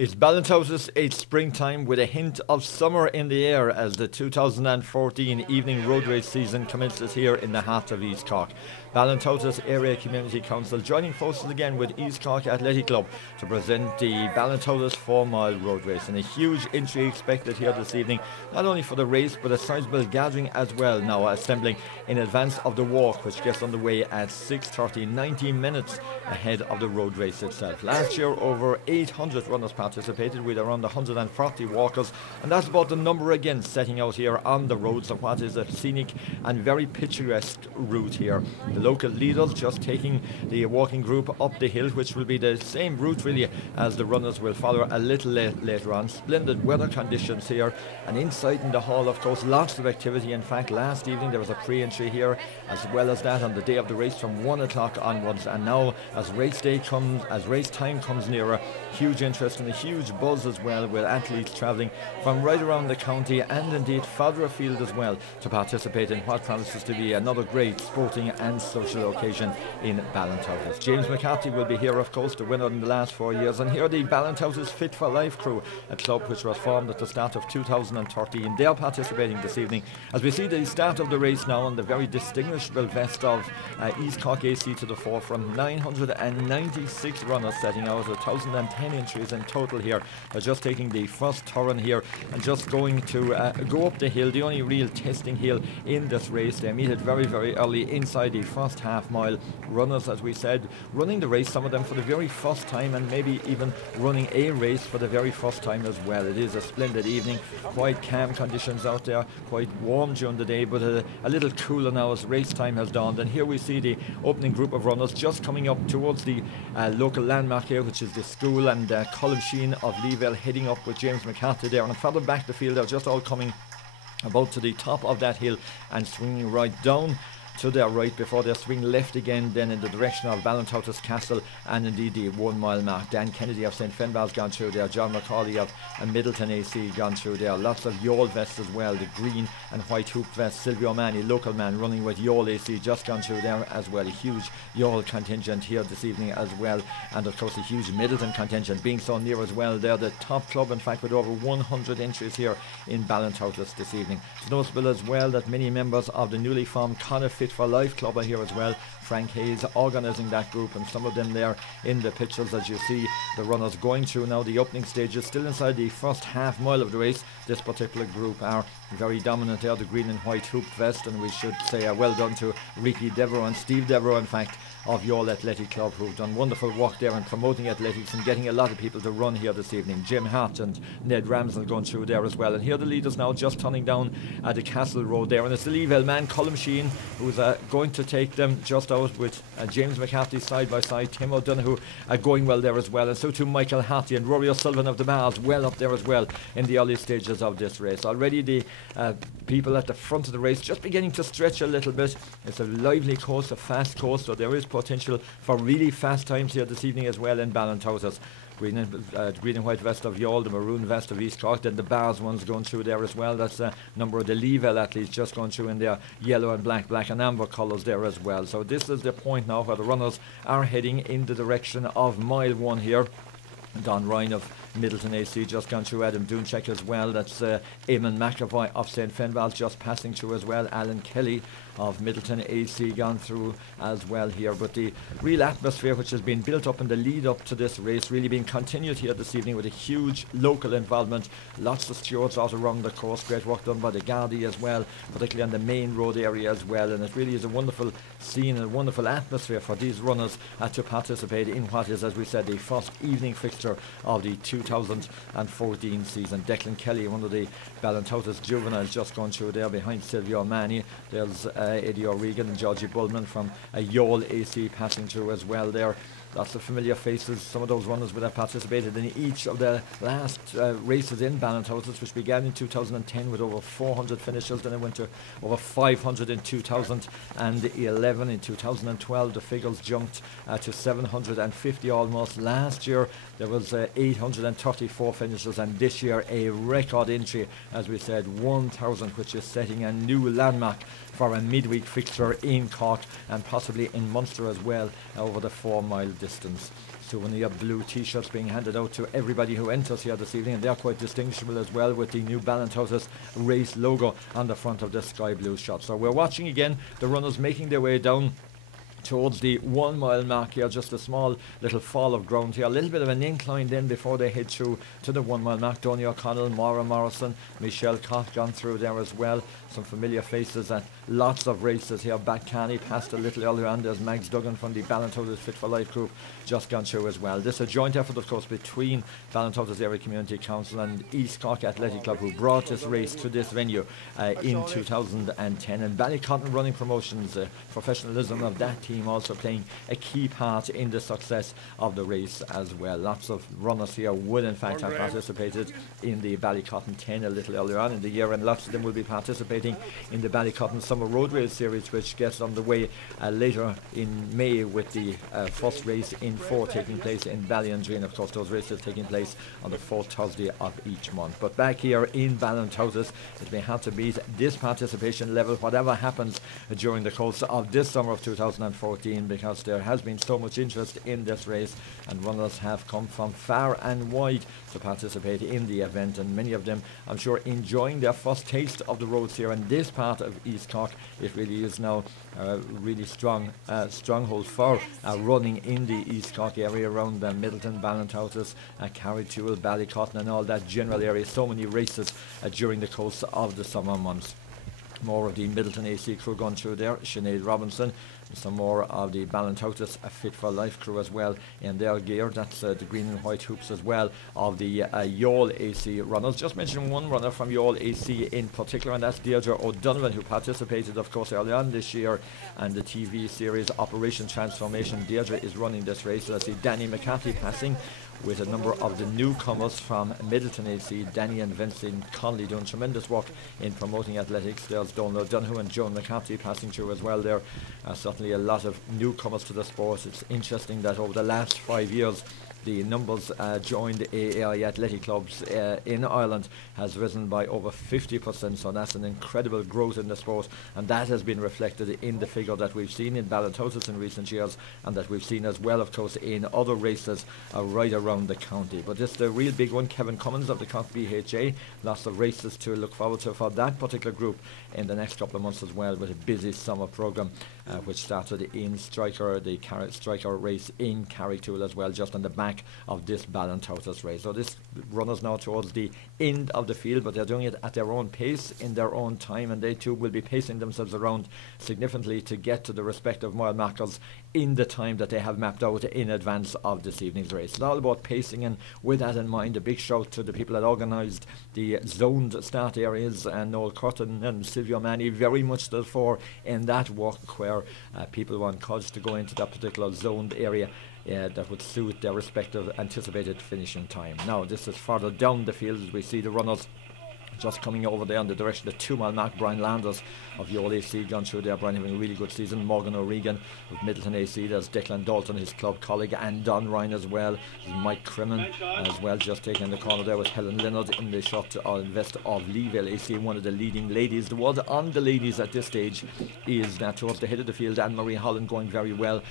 It's Ballintotis, it's springtime with a hint of summer in the air as the 2014 evening road race season commences here in the heart of East Cork. Ballintotis Area Community Council joining forces again with East Cork Athletic Club to present the Ballintotis 4-mile road race, and a huge entry expected here this evening, not only for the race but a sizable gathering as well, now assembling in advance of the walk, which gets underway at 6:30, 90 minutes ahead of the road race itself. Last year over 800 runners participated with around 140 walkers, and that's about the number again setting out here on the roads of what is a scenic and very picturesque route here. The local leaders just taking the walking group up the hill, which will be the same route really as the runners will follow a little later on. Splendid weather conditions here, and inside in the hall of course lots of activity. In fact, last evening there was a pre-entry here, as well as that on the day of the race from 1 o'clock onwards, and now as race time comes nearer, huge interest and a huge buzz as well, with athletes travelling from right around the county and indeed farther afield as well to participate in what promises to be another great sporting and social occasion in Ballintotis. James McCarthy will be here, of course, the winner in the last 4 years, and here the Ballintotis Fit for Life crew, a club which was formed at the start of 2013. They are participating this evening as we see the start of the race now, and the very distinguishable vest of East Cork AC to the forefront. 996 runners setting out, 1,010 entries in total here. They're just taking the first turn here and just going to go up the hill, the only real testing hill in this race. They meet it very, very early inside the first half mile. Runners, as we said, running the race, some of them for the very first time, and maybe even running a race for the very first time as well. It is a splendid evening, quite calm conditions out there, quite warm during the day, but a little cooler now as race time has dawned. And here we see the opening group of runners just coming up towards the local landmark here, which is the school, and Colm Sheen of Leavell heading up with James McCarthy there, and further back the field they're just all coming about to the top of that hill and swinging right down to their right before they swing left again then in the direction of Ballintotis Castle and indeed the 1 mile mark. Dan Kennedy of St Finbarr's gone through there, John McCauley of Middleton AC gone through there, lots of Yole vests as well, the green and white hoop vest. Silvio Manny, local man running with Yole AC, just gone through there as well. A huge Yole contingent here this evening as well, and of course a huge Middleton contingent being so near as well. They're the top club in fact with over 100 entries here in Ballintotis this evening. It's noticeable as well that many members of the newly formed Connor Fit for Life club are here as well. Frank Hayes organising that group, and some of them there in the pictures as you see the runners going through now the opening stages, still inside the first half mile of the race. This particular group are very dominant there, the green and white hooped vest, and we should say well done to Ricky Devereux and Steve Devereux in fact of Yole Athletic Club, who've done wonderful work there in promoting athletics and getting a lot of people to run here this evening. Jim Hart and Ned Ramsell going through there as well, and here the leaders now just turning down at the Castle Road there, and it's the Leavell man Colm Sheen who's going to take them just out with James McCarthy side by side. Tim O'Donoghue going well there as well, and so too Michael Harty and Rory O'Sullivan of the Bars well up there as well in the early stages of this race. Already the people at the front of the race just beginning to stretch a little bit. It's a lively course, a fast course, so there is potential for really fast times here this evening as well in Ballintotis. Green and white vest of Yole, the maroon vest of East Cork, then the Bars ones going through there as well. That's a number of the Leavell athletes just going through in their yellow and black and amber colours there as well. So this is the point now where the runners are heading in the direction of mile 1 here. Don Ryan of Middleton AC just gone through, Adam Dunchek as well. That's Eamon McAvoy of St Finbarr's just passing through as well. Alan Kelly of Middleton AC gone through as well here. But the real atmosphere which has been built up in the lead up to this race really being continued here this evening with a huge local involvement. Lots of stewards out around the course, great work done by the Gardaí as well, particularly on the main road area as well, and it really is a wonderful scene and a wonderful atmosphere for these runners to participate in what is, as we said, the first evening fixture of the 2014 season. Declan Kelly, one of the Ballintotis juveniles, just gone through there behind Silvio Manny. There's Eddie O'Regan and Georgie Bullman from Yole AC passing through as well there. Lots of familiar faces. Some of those runners would have participated in each of the last races in Ballintotis, which began in 2010 with over 400 finishers. Then it went to over 500 in 2011. In 2012, the figures jumped to 750 almost. Last year, there was 834 finishers, and this year a record entry, as we said, 1,000, which is setting a new landmark for a midweek fixture in Cork and possibly in Munster as well over the 4 mile distance. Souvenir blue t-shirts being handed out to everybody who enters here this evening, and they're quite distinguishable as well, with the new Ballintotis race logo on the front of the sky blue shirt. So we're watching again the runners making their way down towards the 1 mile mark here. Just a small little fall of ground here, a little bit of an incline then before they head through to the 1 mile mark. Donny O'Connell, Maura Morrison, Michelle Cott gone through there as well. Some familiar faces at lots of races here. Backcanny passed a little earlier on. There's Mags Duggan from the Ballintotis Fit for Life group just gone through as well. This is a joint effort, of course, between Ballintotis Area Community Council and East Cork Athletic Club, who brought this race to this venue in 2010. And Ballycotton Running Promotions, professionalism of that team also playing a key part in the success of the race as well. Lots of runners here would in fact have participated in the Ballycotton 10 a little earlier on in the year, and lots of them will be participating in the Ballycotton Summer Road Race Series, which gets underway later in May, with the first race in 4 taking place in Ballyandreen. Of course, those races taking place on the 4th Thursday of each month. But back here in Ballintotis, it may have to beat this participation level whatever happens during the course of this summer of 2014, because there has been so much interest in this race, and runners have come from far and wide to participate in the event, and many of them, I'm sure, enjoying their first taste of the roads here in this part of East Cork. It really is now really strong stronghold for running in the East Cork area, around Middleton, Ballintotis, Carrigtwohill, Ballycotton and all that general area. So many races during the course of the summer months. More of the Middleton AC crew gone through there. Sinead Robinson, some more of the Ballintotis Fit for Life crew as well in their gear. That's the green and white hoops as well of the Youghal AC runners. Just mention one runner from Youghal AC in particular, and that's Deirdre O'Donovan, who participated, of course, early on this year and the TV series Operation Transformation. Deirdre is running this race. So I see Danny McCarthy passing with a number of the newcomers from Middleton AC. Danny and Vincent Conley doing tremendous work in promoting athletics. There's Donald O'Donoghue and Joan McCarthy passing through as well there. Certainly a lot of newcomers to the sport. It's interesting that over the last 5 years, the numbers joined AAI athletic clubs in Ireland has risen by over 50%, so that's an incredible growth in the sport, and that has been reflected in the figure that we've seen in Ballintotis in recent years, and that we've seen as well, of course, in other races right around the county. But it's the real big one. Kevin Cummins of the Cork BHA, lots of races to look forward to for that particular group in the next couple of months as well, with a busy summer programme which started in Striker, the Striker race in Carrigtwohill as well, just on the back of this Ballintotis race. So this runners now towards the end of the field, but they're doing it at their own pace, in their own time, and they too will be pacing themselves around significantly to get to the respective mile markers in the time that they have mapped out in advance of this evening's race. It's all about pacing, and with that in mind, a big shout to the people that organised the zoned start areas, and Noel Curtin and Silvio Manny very much stood for in that work, where people were encouraged to go into that particular zoned area that would suit their respective anticipated finishing time. Now this is further down the field as we see the runners just coming over there in the direction of the 2 mile mark. Brian Landers of Youghal AC gone through there. Brian having a really good season. Morgan O'Regan of Middleton AC. There's Declan Dalton, his club colleague, and Don Ryan as well. There's Mike Crimmin as well, just taking the corner there with Helen Leonard in the shirt or vest of Leeville AC, one of the leading ladies. The word on the ladies at this stage is that towards the head of the field, Anne-Marie Holland going very well.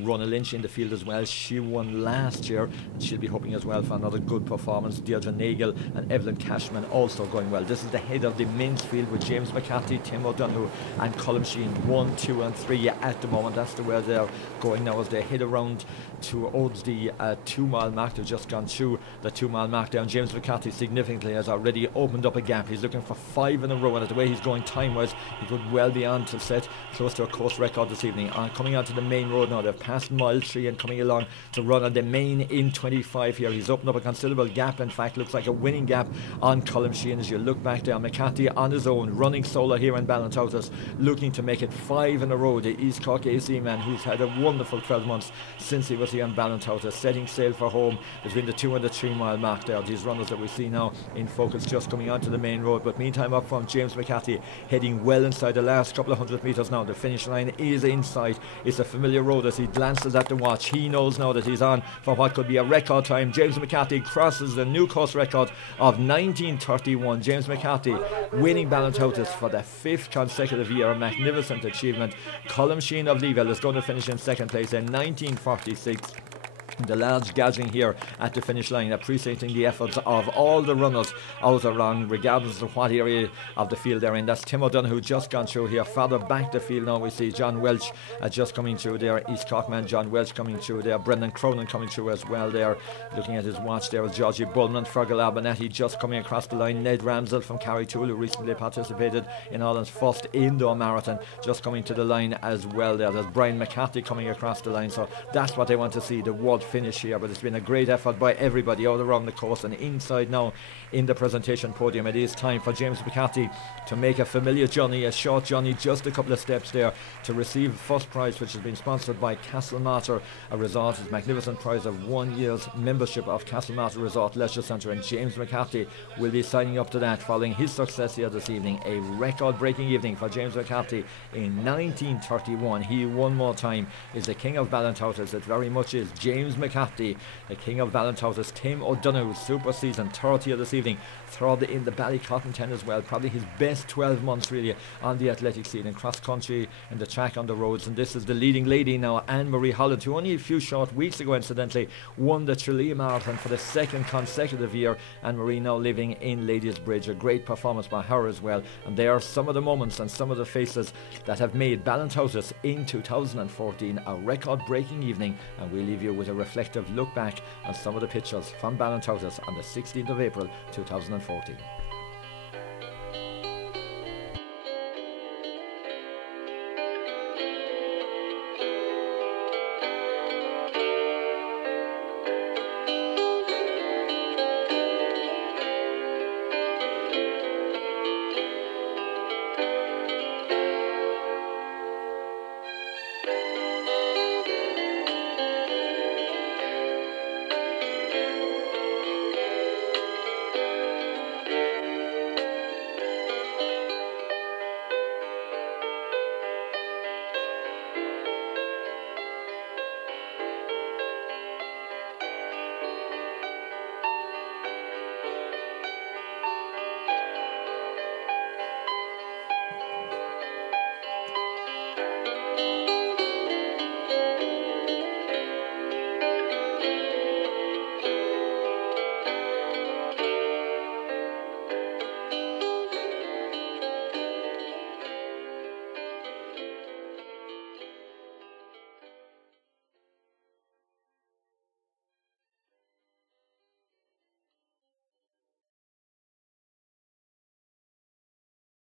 Rona Lynch in the field as well. She won last year, and she'll be hoping as well for another good performance. Deirdre Nagel and Evelyn Cashman also going well. This is the head of the men's field with James McCarthy, Tim O'Donoghue and Colin Sheen 1, 2 and 3 at the moment. That's the way they're going now as they head around towards the 2 mile mark. They've just gone through the 2 mile mark down. James McCarthy significantly has already opened up a gap. He's looking for 5 in a row, and at the way he's going time wise, he could well be on to set close to a course record this evening. Coming onto the main road now, they've passed mile 3 and coming along to run on the main in 25 here. He's opened up a considerable gap, in fact looks like a winning gap on Colin Sheehan. As you look back there, McCarthy on his own, running solo here in Ballintotis, looking to make it 5 in a row. The East Cork AC man, who's had a wonderful 12 months since he was here in Ballintotis, setting sail for home between the 2 and the 3 mile mark there. These runners that we see now in focus just coming onto the main road, but meantime up front, James McCarthy heading well inside the last couple of 100 metres now. The finish line is in sight. It's a familiar road as he glances at the watch. He knows now that he's on for what could be a record time. James McCarthy crosses the new course record of 19:30. 1931. James McCarthy winning Ballintotis for the 5th consecutive year, a magnificent achievement. Colm Sheen of Leaville is going to finish in 2nd place in 1946. The lads gathering here at the finish line, appreciating the efforts of all the runners out around, regardless of what area of the field they're in. That's Tim O'Donoghue just gone through here. Further back the field now we see John Welch just coming through there. East Cork man John Welch coming through there. Brendan Cronin coming through as well there. Looking at his watch there was Georgie Bullman. Fergal Abernethy just coming across the line. Ned Ramsell from Carrigtwohill, who recently participated in Ireland's first indoor marathon, just coming to the line as well there. There's Brian McCarthy coming across the line. So that's what they want to see, the world finish here. But it's been a great effort by everybody all around the course. And inside now in the presentation podium, it is time for James McCarthy to make a familiar journey, a short journey, just a couple of steps there, to receive first prize, which has been sponsored by Castlemartyr, a resort. His magnificent prize of 1 year's membership of Castlemartyr Resort Leisure Centre, and James McCarthy will be signing up to that following his success here this evening. A record-breaking evening for James McCarthy in 1931. He one more time is the king of Ballintotis. It very much is James McCarthy, the king of Ballintotis. Tim O'Donoghue, super season, 30 of this evening, third in the Ballycotton 10 as well. Probably his best 12 months really on the athletic scene, in cross country, in the track, on the roads. And this is the leading lady now, Anne-Marie Holland, who only a few short weeks ago incidentally won the Tralee Marathon for the 2nd consecutive year. Anne-Marie now living in Ladies Bridge. A great performance by her as well. And there are some of the moments and some of the faces that have made Ballintotis in 2014 a record-breaking evening. And we leave you with a reflective look back on some of the pictures from Ballintotis on the 16th of April 2014.